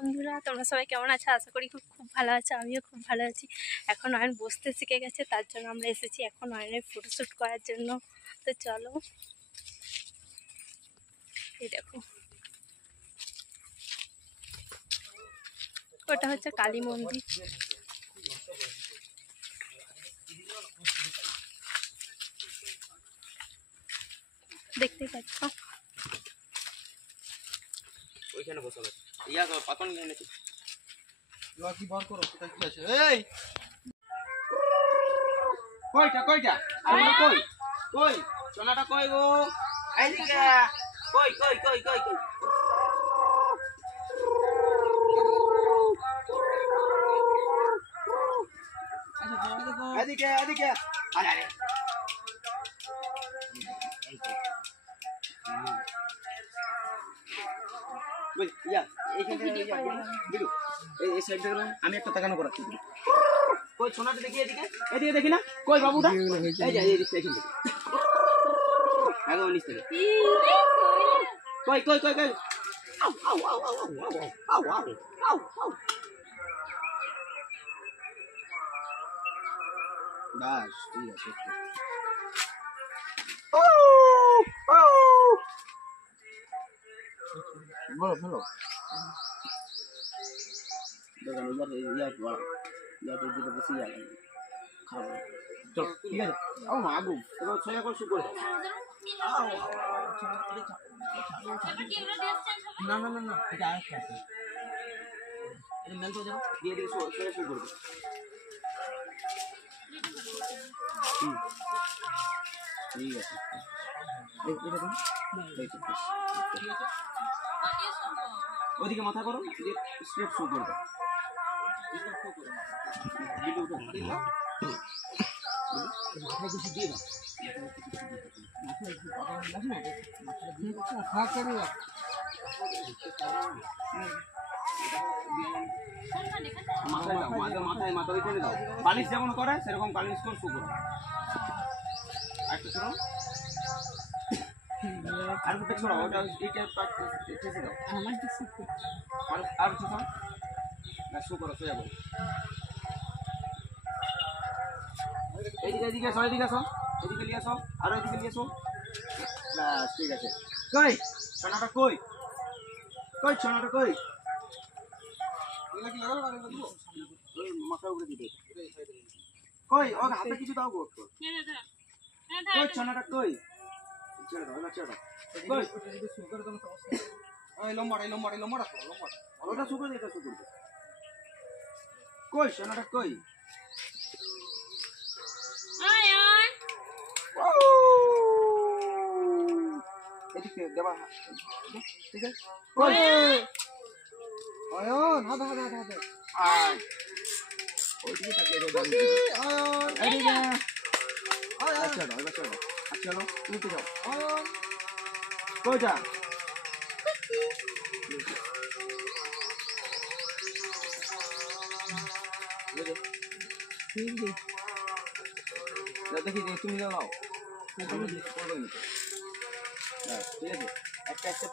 বন্ধুরা, তোমরা সবাই কেমন আছো? আশা করি খুব খুব ভালো আছো। আমিও খুব ভালো আছি। এখন নয়ন বসতে শিখে গেছে, তার জন্য আমরা এসেছি এখন নয়নের ফটোশ্যুট করার জন্য। তো চলো, এই দেখো, ওটা হচ্ছে কালী মন্দির। দেখতে পাচ্ছ, ওইখানে বসে আছে। ইয়া তো পাতন নিয়ে নেছি। ইয়া কি বার করো, কোথায় কি আছে? এই কইটা কইটা সোনাটা কই কই সোনাটা কই গো এইদিকে কই কই কই কই কই এদিকে এদিকে আরে আরে বল ইয়া এইখানে বিলু এই সাইড থেকে আমি একটা তাকানো করাচ্ছি। কই সোনাটা দেখি এদিকে এদিকে দেখি না কই বাবুটা এই যে এদিকে দেখি আগে নিচ থেকে কই কই কই কই আউ আউ আউ আউ আউ আউ আউ আউ আউ বাস ঠিক আছে ও ও বলো বলো দেখো ইয়ার বড় ইয়ার তো যেটা বেশি লাগে খাবো চল ঠিক আছে ও মাগু এবার ছয় করে শুরু করে না না না না এটা আরেকটা আছে এটা মেল তো যাবো দিয়ে দিয়ে ছয় শুরু করবে ঠিক আছে এটা দেখুন ওইদিকে মাথা করো দিয়ে স্টেপ শুরু করবে মাথায় কিছু দিয়ে দাও মাথায় মাথা ওইখানে দাও বালিশ যেমন করে সেরকম বালিশ করে শুরু করো আরেকটা ছোড়ো আর একটা ছোড়ো ওটা এইটা ঠেসে দাও আর ছোড়ো না শুরু করো সোজা করো এদিকে এদিকে আসো এদিকে আসো এদিকে নিয়ে আসো আর এদিকে নিয়ে আসো ব্যাস ঠিক আছে কই সোনাটা কই কই সোনাটা কই মাথা উপরে দিতে কই ওর হাতে কিছু দাও গো কই সোনাটা কই ছেড়ে দাও না ছেড়ে দাও কই এই লম্বা ওটা শুকর এটা শুকর কই সোনাটা কই এদিকে দেবা ঠিক আছে কই আয়ন হাত হাত হাত হাত আয় ওইদিকে তাকিয়ে দাও আয়ন এদিকে আয়ন আচ্ছা দাও এবার চলো আচ্ছা চলো উঠে যাও আয়ন কইটা দেখি তুমি দাও ঠিক আছে একটা একটা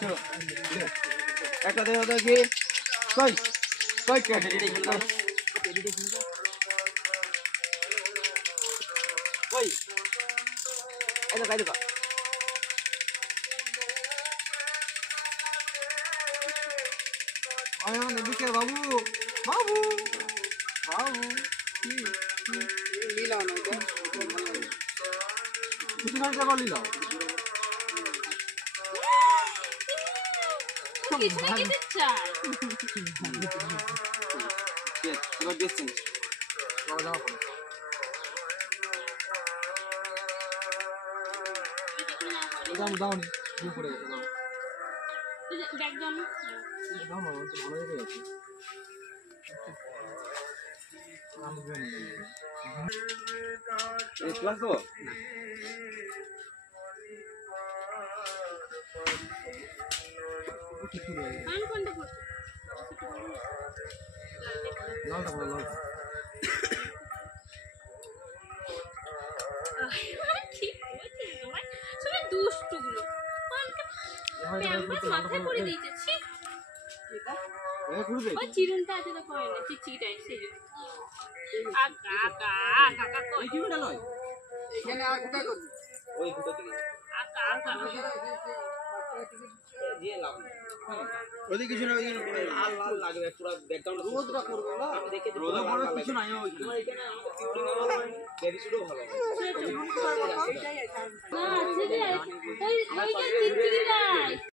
চলো একটা দেওয়া দেখি কই কই কেটে কই এটা কাই দেবা আয়ন এদিকে বাবু বাবু বাবু লীলা না এটা কিছু না এটা বলি দাও এবার দেখছেন দাও করো দাও দাও নি উপরে দাও ব্যাগ দাও না, দাও না তো ভালো হয়ে গেছে ক্লাস দেবো লালটা করো লালটা ঠিক আছে, সবাই দুষ্টুগুলো। প্যাম্পাস মাথায় করে দিয়েছে ছি এটা ঘুরবে ওই চিরুনটা আছে তো কয় না চিচিটাই সেই আগা আগা কাকা কই ওই চিমটা নয় এখানে আর কোথায় করবি? ওই দুটো দিকে আগা আগা দিয়ে লাভ নেই ওদিকে কিছু না ওইখানে লাল লাল লাগবে পুরো ব্যাকগ্রাউন্ড রোদরা করবে না? আমি দেখে রোদা পড়ার কিছু নাই ওইখানে এখানে আমাদের ফিউরিং ভালো হয় বেবি শুটও ভালো হয় না আছে রে ওই ওই যে চিচিটাই